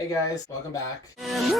Hey guys, welcome back. I'm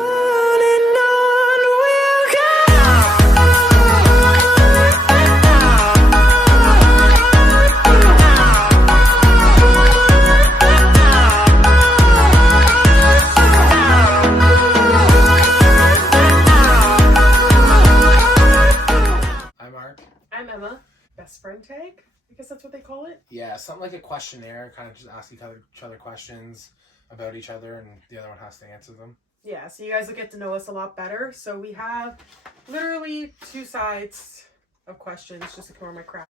Mark. I'm Emma. Best friend tag? I guess that's what they call it. Yeah, something like a questionnaire, kind of just ask each other questions about each other, and the other one has to answer them. Yeah, so you guys will get to know us a lot better. So we have literally two sides of questions. Just ignore my crap.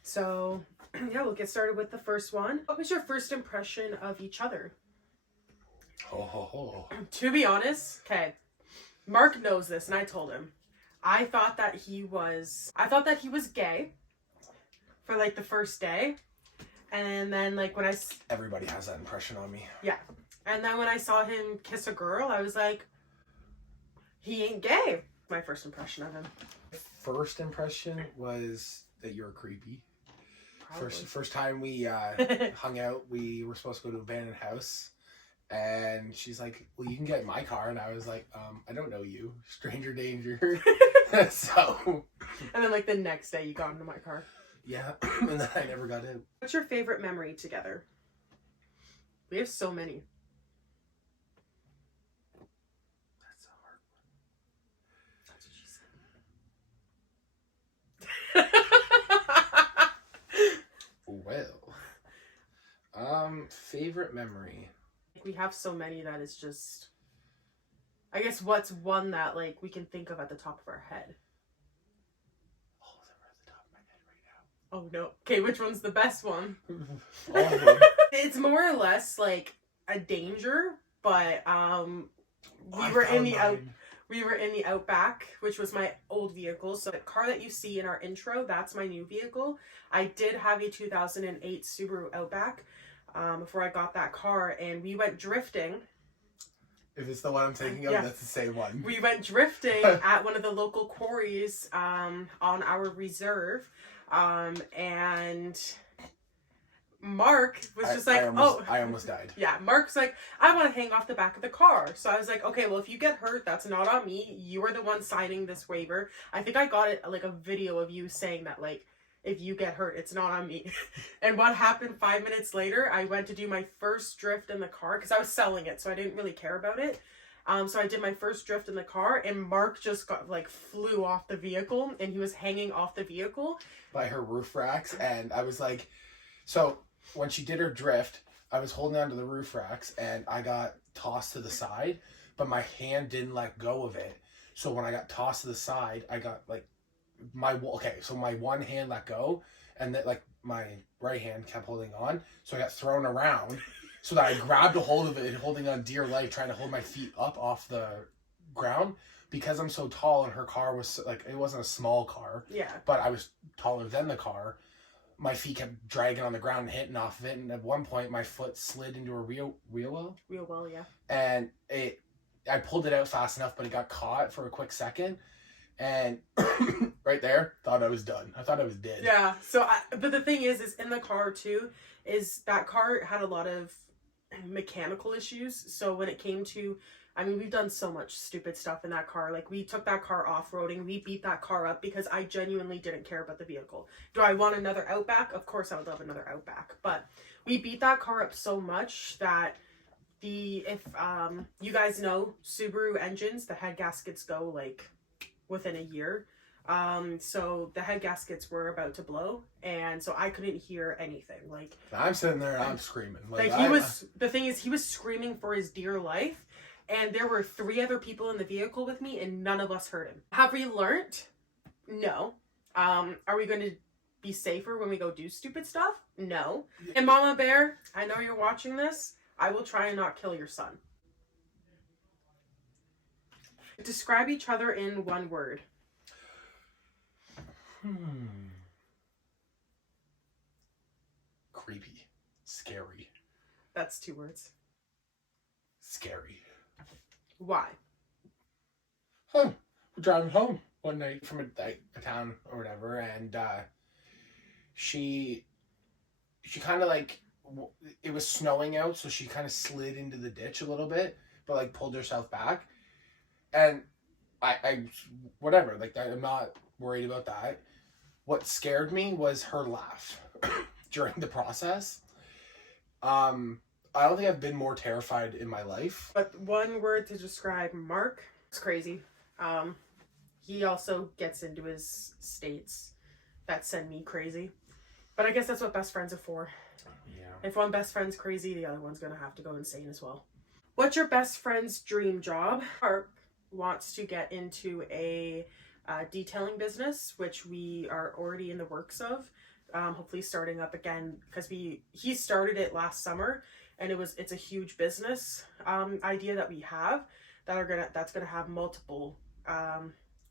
So, yeah, we'll get started with the first one. What was your first impression of each other? Oh. To be honest, okay, Mark knows this, and I told him. I thought that he was gay for like the first day. And then like when Everybody has that impression on me. Yeah. And then when I saw him kiss a girl, I was like, he ain't gay. My first impression of him. First impression was that you're creepy. Probably. First time we hung out, we were supposed to go to an abandoned house. And she's like, well, you can get in my car. And I was like, I don't know you. Stranger danger. So. And then like the next day you got into my car. Yeah. And then I never got in. What's your favorite memory together? We have so many. That's a hard one. Well. Favorite memory. We have so many that it's just, I guess what's one that like we can think of at the top of our head? All of them are at the top of my head right now. Oh no. Okay, which one's the best one? All of them. It's more or less like a danger, but we were in the Outback, which was my old vehicle. So the car that you see in our intro, that's my new vehicle. I did have a 2008 Subaru Outback before I got that car, and we went drifting. If it's the one I'm thinking of, Yeah. That's the same one. We went drifting at one of the local quarries on our reserve, and Mark was just like, I almost died. Yeah, Mark's like, I want to hang off the back of the car. So I was like, okay, well, if you get hurt, that's not on me. You were the one signing this waiver. I think I got it like a video of you saying that, like, if you get hurt, it's not on me. And what happened 5 minutes later, I went to do my first drift in the car because I was selling it, so I didn't really care about it. So I did my first drift in the car, and Mark just flew off the vehicle, and he was hanging off the vehicle By her roof racks, and I was like, so when she did her drift, I was holding onto the roof racks, and I got tossed to the side, but my hand didn't let go of it. So when I got tossed to the side, I got my one hand let go, and that my right hand kept holding on, so I got thrown around. So that I grabbed a hold of it, holding on dear life, trying to hold my feet up off the ground. Because I'm so tall, and her car was it wasn't a small car. Yeah. But I was taller than the car. My feet kept dragging on the ground and hitting off of it, and at one point my foot slid into a wheel well. Real well, yeah. And I pulled it out fast enough, but it got caught for a quick second. And right there, thought I was done. I thought I was dead. Yeah. But the thing is in the car too, is that car had a lot of mechanical issues. So when it came to, I mean, we've done so much stupid stuff in that car. Like, we took that car off-roading. We beat that car up because I genuinely didn't care about the vehicle. Do I want another Outback? Of course I would love another Outback. But we beat that car up so much that if you guys know, Subaru engines, the head gaskets go within a year. So the head gaskets were about to blow, and so I couldn't hear anything. I'm sitting there and I'm screaming. The thing is, he was screaming for his dear life, and there were 3 other people in the vehicle with me, and none of us heard him. Have we learned? No. Are we going to be safer when we go do stupid stuff? No. And Mama Bear, I know you're watching this. I will try and not kill your son. Describe each other in one word. Creepy. Scary. That's 2 words. Scary. Why? We're driving home one night from a town or whatever, and she kind of it was snowing out, so she kind of slid into the ditch a little bit, but like pulled herself back. And I whatever, like I'm not worried about that. What scared me was her laugh during the process. I don't think I've been more terrified in my life. But one word to describe Mark, it's crazy. He also gets into his states that send me crazy. But I guess that's what best friends are for. Yeah. If one best friend's crazy, the other one's gonna have to go insane as well. What's your best friend's dream job? Mark wants to get into a detailing business, which we are already in the works of. Hopefully starting up again, because he started it last summer, and it's a huge business idea that we have that's gonna have multiple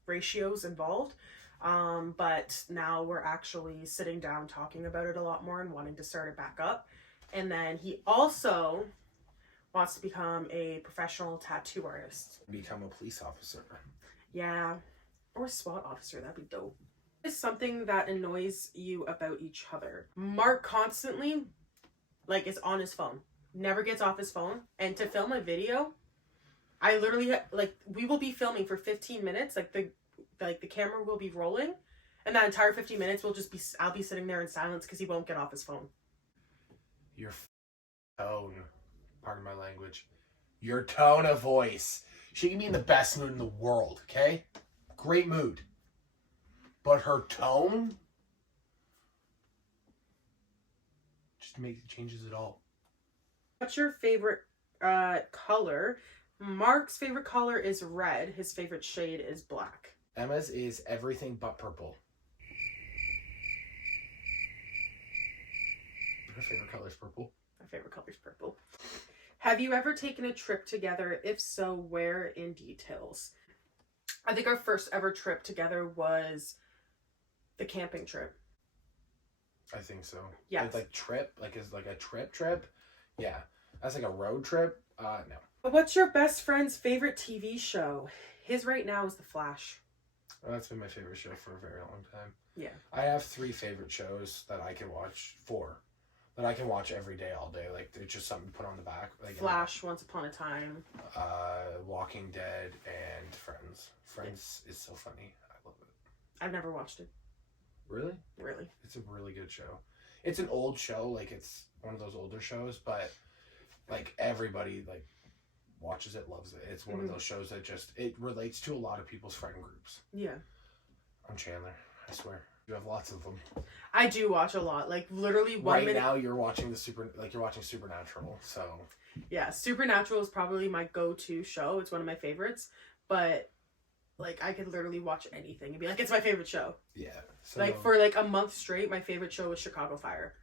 ratios involved. But now we're actually sitting down talking about it a lot more and wanting to start it back up. And then he also wants to become a professional tattoo artist. Become a police officer. Yeah. Or SWAT officer. That'd be dope. Is something that annoys you about each other? Mark constantly, like, is on his phone. Never gets off his phone. And to film a video, I literally, like, we will be filming for 15 minutes. Like, the camera will be rolling. And that entire 15 minutes will just be, I'll be sitting there in silence because he won't get off his phone. Your tone, pardon my language, your tone of voice. She can be in the best mood in the world, okay? Great mood. But her tone just changes it all. What's your favorite color? Mark's favorite color is red. His favorite shade is black. Emma's is everything but purple. Her favorite color is purple. My favorite color is purple. Have you ever taken a trip together? If so, where? In details. I think our first ever trip together was the camping trip. I think so. Yeah. Like trip? Like is like a trip? Yeah. That's like a road trip? No. What's your best friend's favorite TV show? His right now is The Flash. Well, that's been my favorite show for a very long time. Yeah. I have 3 favorite shows that I can watch. 4. That I can watch every day, all day. Like, it's just something to put on the back. Like, Flash, Once Upon a Time. Walking Dead, and Friends. Friends is so funny. I love it. I've never watched it. Really? Really? It's a really good show. It's an old show. Like, it's one of those older shows, but, like, everybody, like, watches it, loves it. It's one of those shows that just, it relates to a lot of people's friend groups. Yeah. I'm Chandler. I swear. You have lots of them. I do watch a lot. Like, literally right now you're watching you're watching Supernatural, so. Yeah, Supernatural is probably my go-to show. It's one of my favorites. But, like, I could literally watch anything and be like, it's my favorite show. Yeah. So, like, for, like, a month straight, my favorite show was Chicago Fire.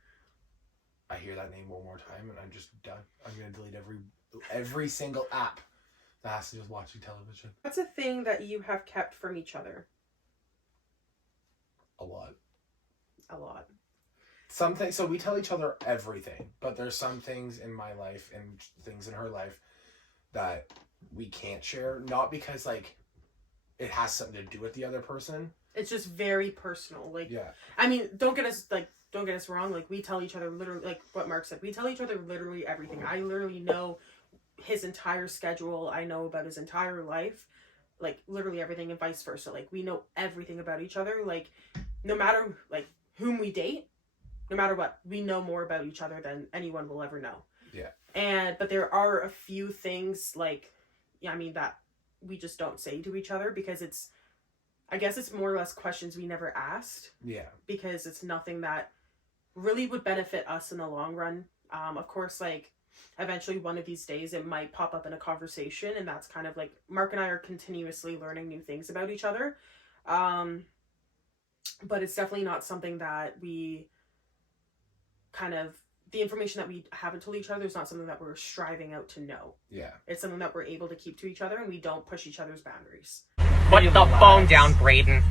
I hear that name one more time and I'm just done. I'm going to delete every single app that has to do with watching television. What's a thing that you have kept from each other? A lot. A lot. Something. So we tell each other everything, but there's some things in my life and things in her life that we can't share. Not because like it has something to do with the other person. It's just very personal. Like, yeah. I mean, don't get us wrong. Like, we tell each other literally, like what Mark said. We tell each other literally everything. I literally know his entire schedule. I know about his entire life. Like, literally everything, and vice versa. Like, we know everything about each other. Like, no matter, like, whom we date, no matter what, we know more about each other than anyone will ever know. Yeah. But there are a few things, like, yeah, I mean, that we just don't say to each other because I guess it's more or less questions we never asked. Yeah. Because it's nothing that really would benefit us in the long run. Of course, like, eventually one of these days it might pop up in a conversation, and that's kind of like Mark and I are continuously learning new things about each other. But it's definitely not something that we kind of, the information that we haven't told each other is not something that we're striving out to know. Yeah. It's something that we're able to keep to each other, and we don't push each other's boundaries. Put the phone down, Brayden.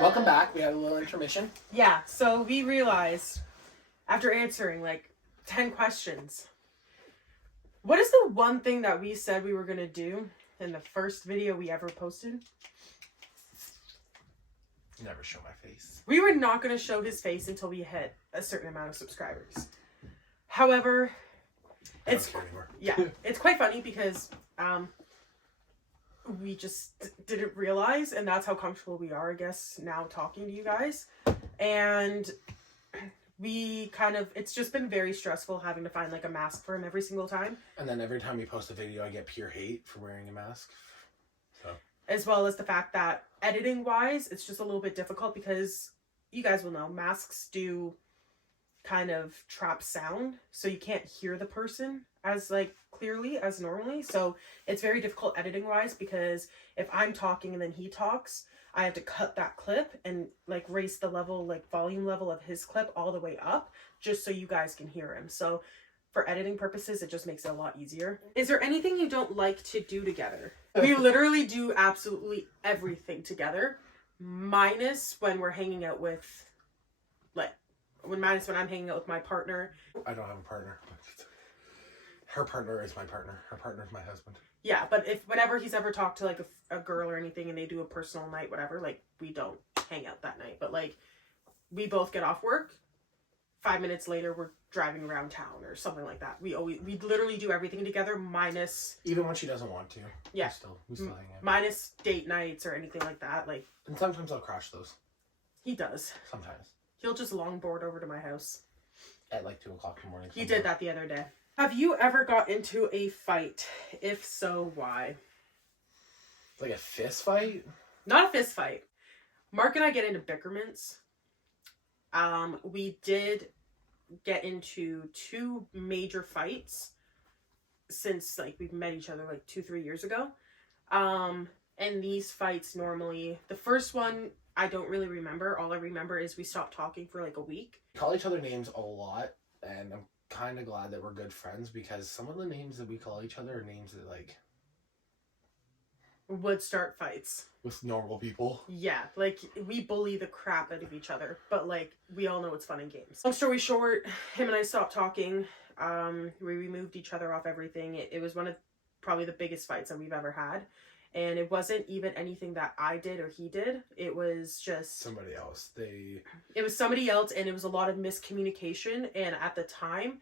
Welcome back. We had a little intermission. Yeah, so we realized after answering like 10 questions, what is the one thing that we said we were going to do in the first video we ever posted? Never show my face. We were not going to show his face until we hit a certain amount of subscribers. However, it's quite funny because we just didn't realize, and that's how comfortable we are, I guess, now talking to you guys. And we kind of, it's just been very stressful having to find like a mask for him every single time. And then every time we post a video, I get pure hate for wearing a mask. So. As well as the fact that editing wise, it's just a little bit difficult because you guys will know masks do kind of trap sound. So you can't hear the person as like clearly as normally. So it's very difficult editing wise because if I'm talking and then he talks, I have to cut that clip and like raise the level, like volume level of his clip all the way up just so you guys can hear him. So for editing purposes, it just makes it a lot easier. Is there anything you don't like to do together? We literally do absolutely everything together, minus when we're hanging out with, like, when I'm hanging out with my partner. I don't have a partner. Her partner is my partner. Her partner is my husband. Yeah, but whenever he's ever talked to like a girl or anything and they do a personal night, whatever, like we don't hang out that night. But like we both get off work, 5 minutes later we're driving around town or something like that. We literally do everything together minus, even when she doesn't want to. Yeah, we still hang out. Minus date nights or anything like that. Like, and sometimes I'll crash those. He does. Sometimes he'll just longboard over to my house at like 2 o'clock in the morning. He did that the other day. Have you ever got into a fight? If so, why? Like a fist fight? Not a fist fight. Mark and I get into bickerments. We did get into 2 major fights since like we've met each other like 2-3 years ago. And these fights normally, the first one I don't really remember. All I remember is we stopped talking for like a week. We call each other names a lot, and I'm kind of glad that we're good friends because some of the names that we call each other are names that like would start fights with normal people. Yeah, like we bully the crap out of each other, but like we all know it's fun and games. Long story short, him and I stopped talking. We removed each other off everything. It was one of probably the biggest fights that we've ever had, and it wasn't even anything that I did or he did. It was just somebody else. It was somebody else, and it was a lot of miscommunication. And at the time,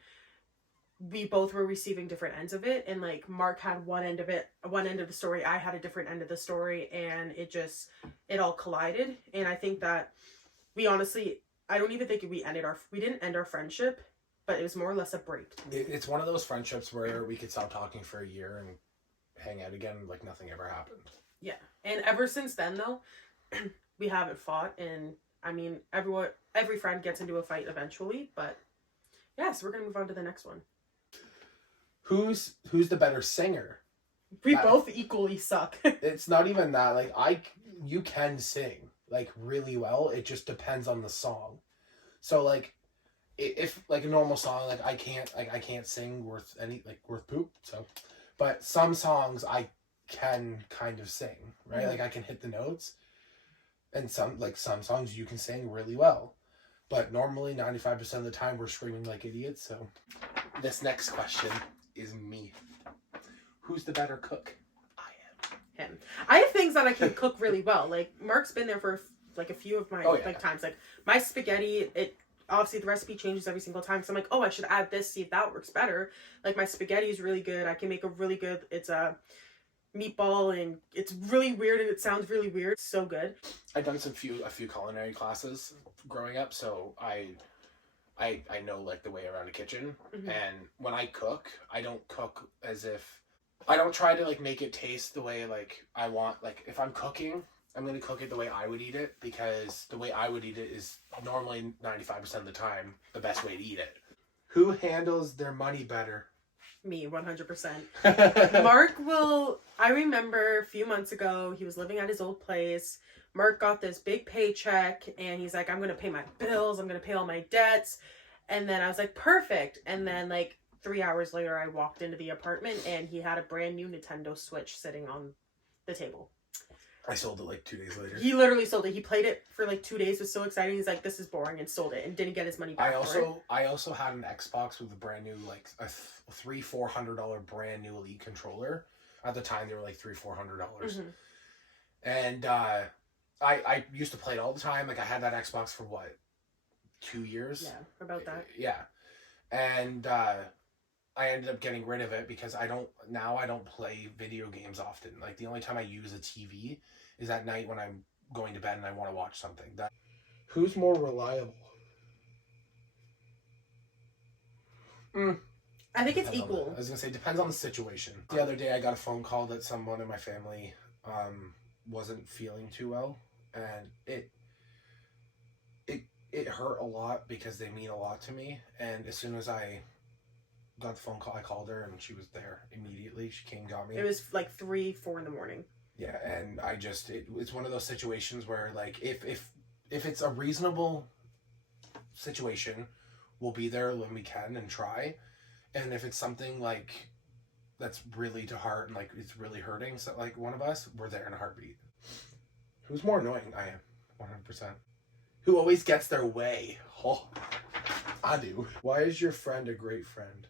we both were receiving different ends of it, and like Mark had one end of the story, I had a different end of the story, and it all collided. And I think that we honestly, I don't even think we didn't end our friendship, but it was more or less a break. It's one of those friendships where we could stop talking for a year and hang out again like nothing ever happened. Yeah, and ever since then though, we haven't fought, and I mean every friend gets into a fight eventually, but yeah, so we're gonna move on to the next one. Who's the better singer? We both equally suck. It's not even that. Like you can sing like really well. It just depends on the song. So like, if like a normal song, like I can't sing worth poop. So, but some songs I can kind of sing, right? Mm-hmm. Like I can hit the notes, and some songs you can sing really well. But normally 95% of the time we're screaming like idiots. So, this next question is me. Who's the better cook? I am. Him. I have things that I can cook really well. Like Mark's been there for like a few of my times. Like my spaghetti, obviously the recipe changes every single time. So I'm like, oh, I should add this, see if that works better. Like my spaghetti is really good. I can make a really good, it's a meatball, and it's really weird and it sounds really weird. It's so good. I've done a few culinary classes growing up, so I know like the way around a kitchen. Mm-hmm. And when I cook, I don't cook as if I don't try to like make it taste the way like I want. Like if I'm cooking, I'm going to cook it the way I would eat it, because the way I would eat it is normally 95% of the time the best way to eat it. Who handles their money better? Me, 100%. Mark I remember a few months ago, he was living at his old place. Mark got this big paycheck and he's like, I'm going to pay my bills. I'm going to pay all my debts. And then I was like, perfect. And then like 3 hours later, I walked into the apartment and he had a brand new Nintendo Switch sitting on the table. I sold it like 2 days later. He literally sold it. He played it for like 2 days. It was so exciting. He's like, this is boring, and sold it and didn't get his money back. I also had an Xbox with a brand new, like a $300-$400 brand new Elite controller. At the time, they were like $300-$400. Mm-hmm. And I used to play it all the time. Like, I had that Xbox for what, 2 years? Yeah, about that. Yeah. And I ended up getting rid of it because I don't play video games often. Like, the only time I use a TV is at night when I'm going to bed and I want to watch something. Who's more reliable? I think it's equal. I was gonna say, depends on the situation. The other day I got a phone call that someone in my family wasn't feeling too well, and it hurt a lot because they mean a lot to me. And as soon as I got the phone call, I called her and she was there immediately. She came, got me. It was like 3-4 in the morning. Yeah, and I just it's one of those situations where, like, if it's a reasonable situation, we'll be there when we can and try. And if it's something like that's really to heart and like it's really hurting, so like one of us, we're there in a heartbeat. Who's more annoying? I am, 100%. Who always gets their way? Oh, I do. Why is your friend a great friend?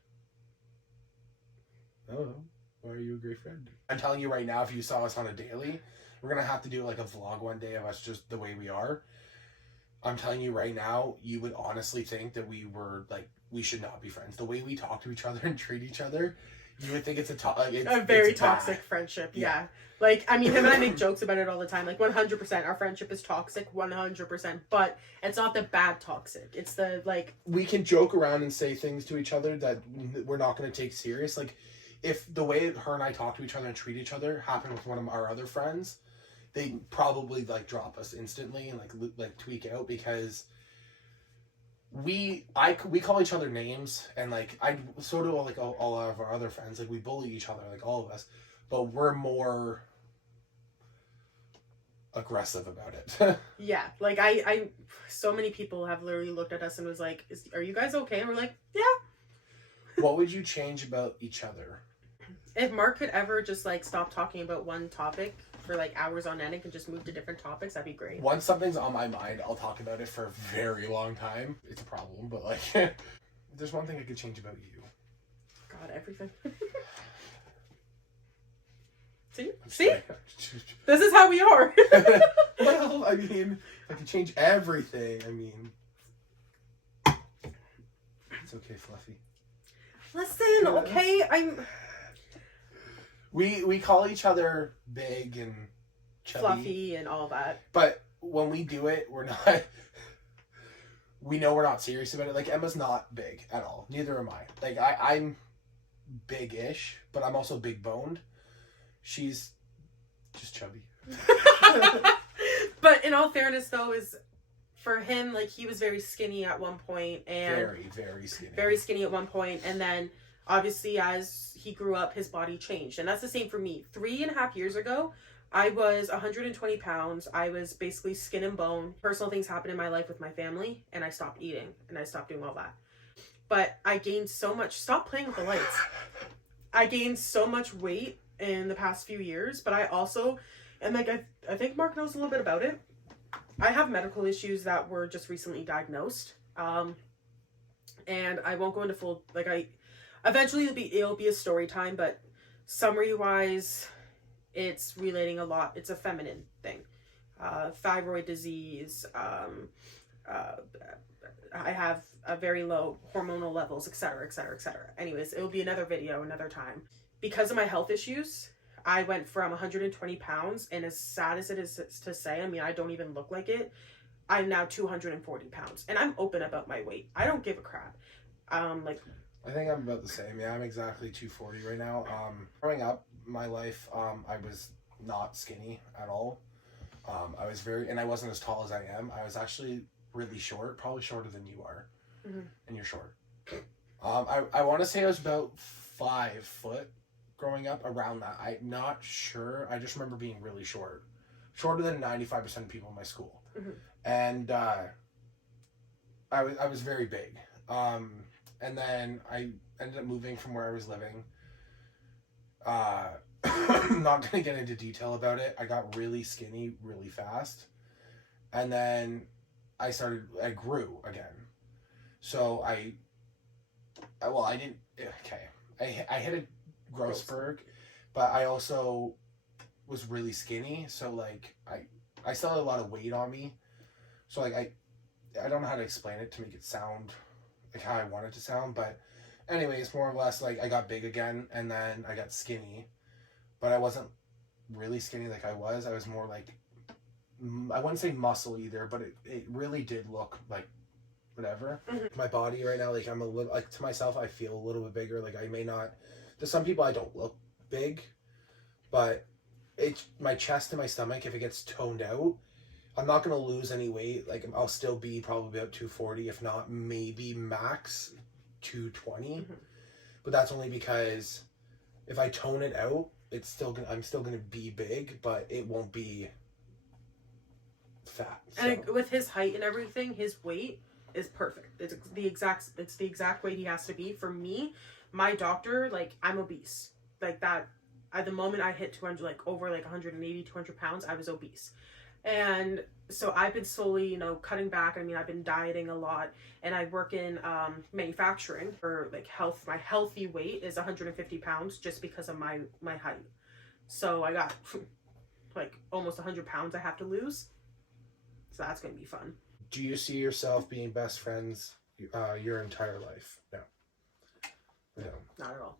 I don't know. Why are you a great friend? I'm telling you right now, if you saw us on a daily, we're gonna have to do like a vlog one day of us just the way we are. I'm telling you right now, you would honestly think that we should not be friends. The way we talk to each other and treat each other, you would think it's a very toxic friendship. Yeah. Like, I mean, him and I make jokes about it all the time. Like, 100%, our friendship is toxic, 100%. But it's not the bad toxic. It's the, like... We can joke around and say things to each other that we're not going to take serious. Like, if the way her and I talk to each other and treat each other happened with one of our other friends, they'd probably, like, drop us instantly and, like tweak out because... We call each other names, and like so do all of our other friends. Like, we bully each other, like all of us, but we're more aggressive about it. Yeah, like I so many people have literally looked at us and was like, "Are you guys okay?" And we're like, "Yeah." What would you change about each other? If Mark could ever just like stop talking about one topic for like hours on end and could just move to different topics, that'd be great. Once something's on my mind, I'll talk about it for a very long time. It's a problem, but like, there's one thing I could change about you. God, everything. See? This is how we are. Well, I mean, I could change everything. I mean, it's okay, Fluffy. Listen, okay, We call each other big and chubby. Fluffy and all that. But when we do it, we're not... We know we're not serious about it. Like, Emma's not big at all. Neither am I. Like, I'm big-ish, but I'm also big-boned. She's just chubby. But in all fairness, though, is for him, like, he was very skinny at one point. And very, very skinny. Very skinny at one point, and then... Obviously, as he grew up, his body changed. And that's the same for me. 3.5 years ago, I was 120 pounds. I was basically skin and bone. Personal things happened in my life with my family, and I stopped eating, and I stopped doing all that. But I gained so much... Stop playing with the lights. I gained so much weight in the past few years, but I also... And, like, I think Mark knows a little bit about it. I have medical issues that were just recently diagnosed. And I won't go into full... Eventually, it'll be a story time, but summary-wise, it's relating a lot. It's a feminine thing. Thyroid disease. I have a very low hormonal levels, etc., etc., etc. Anyways, it'll be another video, another time. Because of my health issues, I went from 120 pounds, and as sad as it is to say, I mean, I don't even look like it, I'm now 240 pounds. And I'm open about my weight. I don't give a crap. I think I'm about the same. Yeah, I'm exactly 240 right now. Growing up, my life, I was not skinny at all. I was and I wasn't as tall as I am. I was actually really short, probably shorter than you are. Mm-hmm. And you're short. I want to say I was about 5 foot growing up, around that. I'm not sure. I just remember being really short. Shorter than 95% of people in my school. Mm-hmm. And I was very big. And then I ended up moving from where I was living. I'm not going to get into detail about it. I got really skinny really fast. And then I grew again. So I hit a growth spurt, but I also was really skinny. So like I still had a lot of weight on me. So like I don't know how to explain it to make it sound like how I want it to sound, but anyways, more or less, like I got big again, and then I got skinny, but I wasn't really skinny like I was. I was more like, I wouldn't say muscle either, but it really did look like whatever. My body right now, like I'm a little, like to myself, I feel a little bit bigger. Like I may not, to some people I don't look big, but it's my chest and my stomach, if it gets toned out, I'm not going to lose any weight. Like I'll still be probably about 240, if not maybe max 220. But that's only because if I tone it out, it's still gonna, I'm still going to be big, but it won't be fat. So. And with his height and everything, his weight is perfect. It's the exact weight he has to be. For me, my doctor, like I'm obese. Like that, at the moment I hit 200, like over like 180, 200 pounds, I was obese. And so I've been slowly, you know, cutting back. I mean, I've been dieting a lot, and I work in manufacturing for like health. My healthy weight is 150 pounds just because of my height. So I got like almost 100 pounds I have to lose. So that's going to be fun. Do you see yourself being best friends your entire life? No. No. Not at all.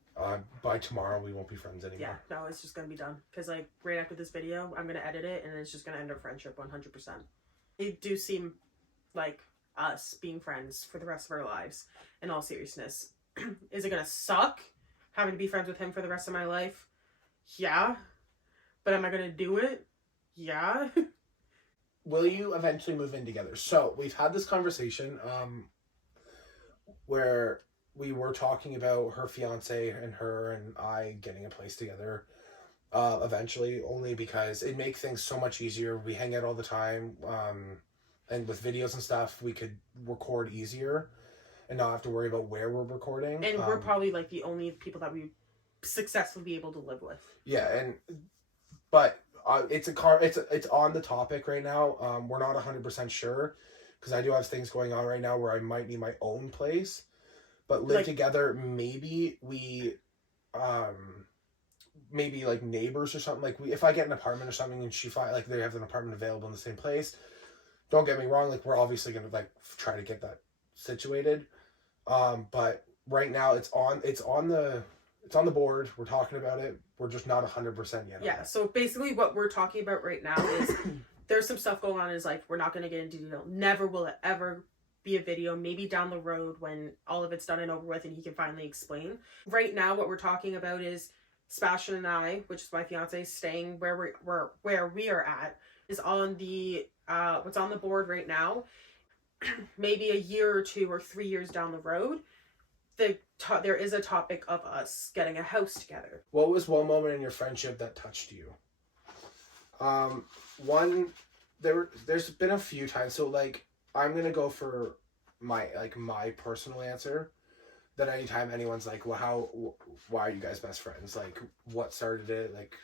By tomorrow, we won't be friends anymore. Yeah, no, it's just going to be done. Because, like, right after this video, I'm going to edit it, and it's just going to end our friendship 100%. It do seem like us being friends for the rest of our lives, in all seriousness. Is it going to suck having to be friends with him for the rest of my life? Yeah. But am I going to do it? Yeah. Will you eventually move in together? So, we've had this conversation where we were talking about her fiance and her and I getting a place together eventually, only because it makes things so much easier. We hang out all the time, and with videos and stuff, we could record easier and not have to worry about where we're recording. And we're probably like the only people that we successfully be able to live with. Yeah, but it's on the topic right now. We're not 100% sure because I do have things going on right now where I might need my own place. But live together, maybe we, maybe like neighbors or something. Like if I get an apartment or something and like they have an apartment available in the same place, don't get me wrong. Like we're obviously gonna like try to get that situated. But right now it's on the board. We're talking about it. We're just not 100% yet. Yeah. So basically, what we're talking about right now is there's some stuff going on in his life. We're not gonna get into detail. Never will it ever be a video, maybe down the road when all of it's done and over with and he can finally explain. Right now what we're talking about is Sebastian and I, which is my fiance, staying where we are at, is on the what's on the board right now. Maybe a year or 2 or 3 years down the road, there is a topic of us getting a house together. What was one moment in your friendship that touched you? There's been a few times. So like I'm gonna go for my personal answer. That anytime anyone's like, well, why are you guys best friends? Like, what started it? Like,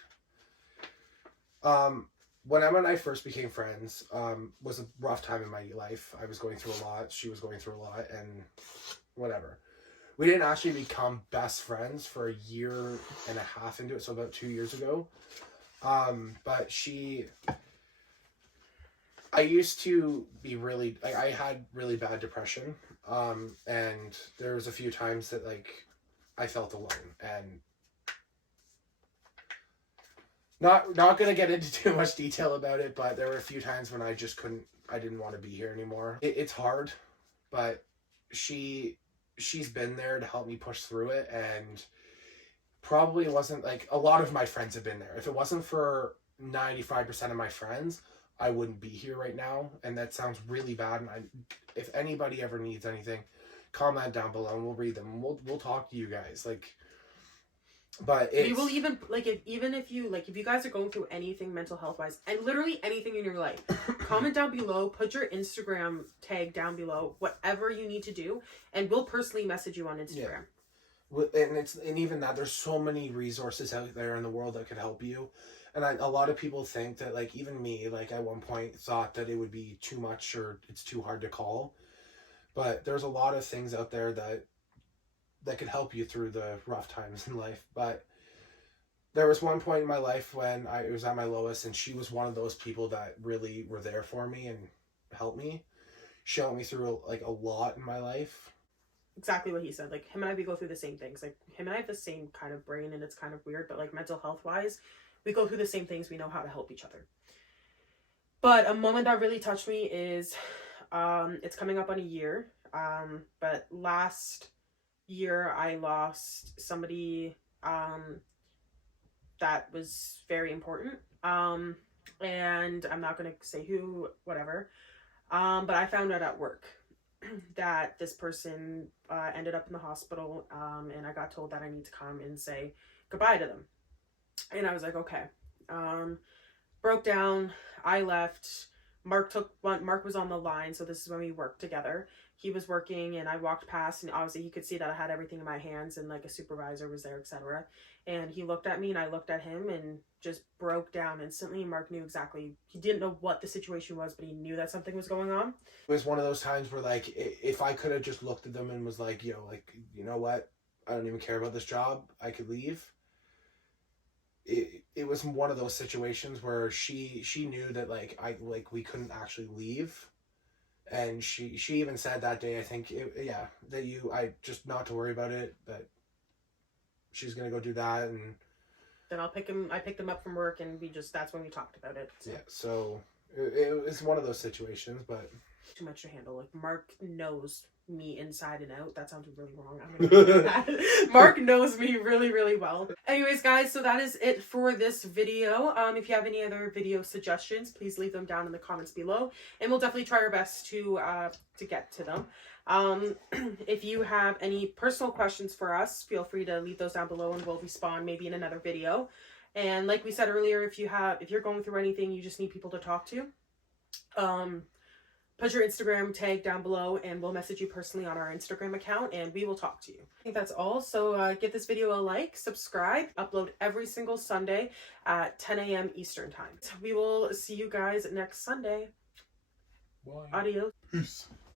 when Emma and I first became friends, was a rough time in my life. I was going through a lot. She was going through a lot, and whatever. We didn't actually become best friends for a year and a half into it, so about 2 years ago. But I used to be really, like, I had really bad depression, and there was a few times that, like, I felt alone, and not going to get into too much detail about it, but there were a few times when I just I didn't want to be here anymore. It's hard, but she's been there to help me push through it, and probably wasn't, like, a lot of my friends have been there. If it wasn't for 95% of my friends, I wouldn't be here right now, and that sounds really bad. And if anybody ever needs anything, comment down below, and we'll read them. And we'll talk to you guys. Like, but we will even if you guys are going through anything mental health wise, and literally anything in your life, comment down below. Put your Instagram tag down below. Whatever you need to do, and we'll personally message you on Instagram. Yeah. And even that, there's so many resources out there in the world that could help you. And a lot of people think that, like, even me, like, at one point thought that it would be too much or it's too hard to call. But there's a lot of things out there that could help you through the rough times in life. But There was one point in my life when I was at my lowest, and she was one of those people that really were there for me and helped me. She helped me through like a lot in my life. Exactly what he said. Like, him and I, we go through the same things. Like, him and I have the same kind of brain, and it's kind of weird, but like mental health wise, we go through the same things. We know how to help each other. But a moment that really touched me is, it's coming up on a year. But last year I lost somebody that was very important. And I'm not gonna say who, whatever. But I found out at work that this person ended up in the hospital, and I got told that I need to come and say goodbye to them. And I was like, okay. Broke down. I left. Mark was on the line, so this is when we worked together. He was working, and I walked past, and obviously he could see that I had everything in my hands, and like a supervisor was there, etc. And he looked at me, and I looked at him, and just broke down instantly. Mark knew exactly. He didn't know what the situation was, but he knew that something was going on. It was one of those times where, like, if I could have just looked at them and was like, yo, like, you know what? I don't even care about this job. I could leave. It was one of those situations where she knew that we couldn't actually leave, and she even said that day, I think, I just not to worry about it, that she's gonna go do that, and then I picked him up from work, and that's when we talked about it. So. Yeah, so it was one of those situations, but too much to handle. Like, Mark knows me inside and out. That sounded really wrong. I'm gonna do that. Mark knows me really, really well. Anyways, guys, so that is it for this video. If you have any other video suggestions, please leave them down in the comments below, and we'll definitely try our best to get to them. If you have any personal questions for us, feel free to leave those down below, and we'll respond maybe in another video. And like we said earlier, if you're going through anything, you just need people to talk to, put your Instagram tag down below, and we'll message you personally on our Instagram account, and we will talk to you. I think that's all. So give this video a like, subscribe, upload every single Sunday at 10 a.m. Eastern time. We will see you guys next Sunday. Bye. Adios. Peace.